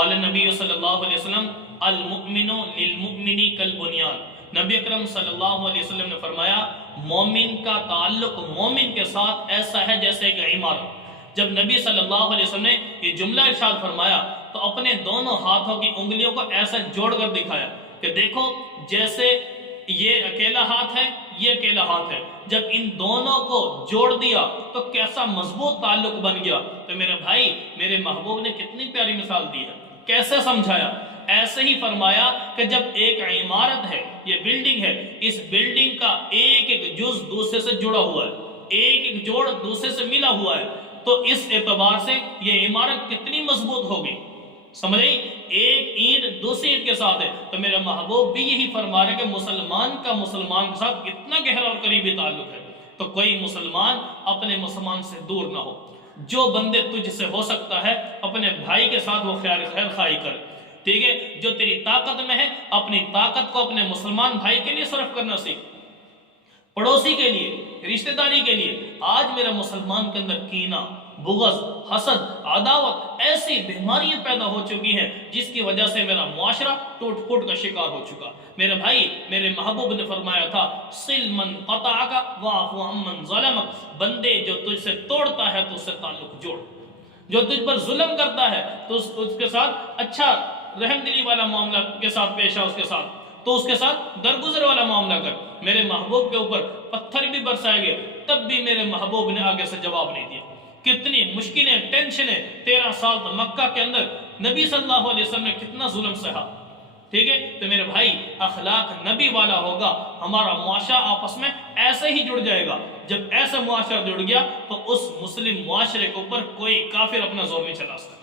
قال نبی صلی اللہ علیہ وسلم المؤمن للمؤمن کالبنیان، نبی اکرم صلی اللہ علیہ وسلم نے فرمایا مومن کا تعلق مومن کے ساتھ ایسا ہے جیسے ایک عمارت۔ جب نبی صلی اللہ علیہ وسلم نے یہ جملہ ارشاد فرمایا تو اپنے دونوں ہاتھوں کی انگلیوں کو ایسا جوڑ کر دکھایا کہ دیکھو جیسے یہ اکیلا ہاتھ ہے، یہ اکیلا ہاتھ ہے، جب ان دونوں کو جوڑ دیا تو کیسا مضبوط تعلق بن گیا۔ تو میرے بھائی، میرے محبوب نے کتنی پیاری مثال دی ہے، کیسے سمجھایا؟ ایسے ہی فرمایا کہ جب ایک عمارت ہے، یہ بلڈنگ ہے، اس بلڈنگ کا ایک ایک جز دوسرے سے جڑا ہوا ہے، ایک ایک جوڑ دوسرے سے ملا ہوا ہے، تو اس اعتبار سے یہ عمارت کتنی مضبوط ہوگی، سمجھ آئی؟ ایک اینٹ دوسری اینٹ کے ساتھ ہے۔ تو میرے محبوب بھی یہی فرما رہے کہ مسلمان کا مسلمان کے ساتھ اتنا گہرا اور قریبی تعلق ہے، تو کوئی مسلمان اپنے مسلمان سے دور نہ ہو۔ جو بندے تجھ سے ہو سکتا ہے اپنے بھائی کے ساتھ وہ خیر خواہی کر، ٹھیک ہے؟ جو تیری طاقت میں ہے اپنی طاقت کو اپنے مسلمان بھائی کے لیے صرف کرنا سیکھ، پڑوسی کے لیے، رشتہ داری کے لیے۔ آج میرے مسلمان کے اندر کینہ، بغض، حسد، عداوت، ایسی بیماریاں پیدا ہو چکی ہیں جس کی وجہ سے میرا معاشرہ ٹوٹ پھوٹ کا شکار ہو چکا۔ میرے بھائی، میرے محبوب نے فرمایا تھا صل من قطعک واعف عمن ظلمک، بندے جو تجھ سے توڑتا ہے تو اس سے تعلق جوڑ، جو تجھ پر ظلم کرتا ہے تو اس کے ساتھ اچھا رحم دلی والا معاملہ کے ساتھ پیش آ، اس کے ساتھ تو اس کے ساتھ درگزر والا معاملہ کر۔ میرے محبوب کے اوپر پتھر بھی برسائے گئے تب بھی میرے محبوب نے آگے سے جواب نہیں دیا۔ کتنی مشکلیں، ٹینشنیں، 13 سال تو مکہ کے اندر نبی صلی اللہ علیہ وسلم نے کتنا ظلم سہا، ٹھیک ہے؟ تو میرے بھائی، اخلاق نبی والا ہوگا، ہمارا معاشرہ آپس میں ایسے ہی جڑ جائے گا۔ جب ایسا معاشرہ جڑ گیا تو اس مسلم معاشرے کے اوپر کوئی کافر اپنا زور نہیں چلا سکتا۔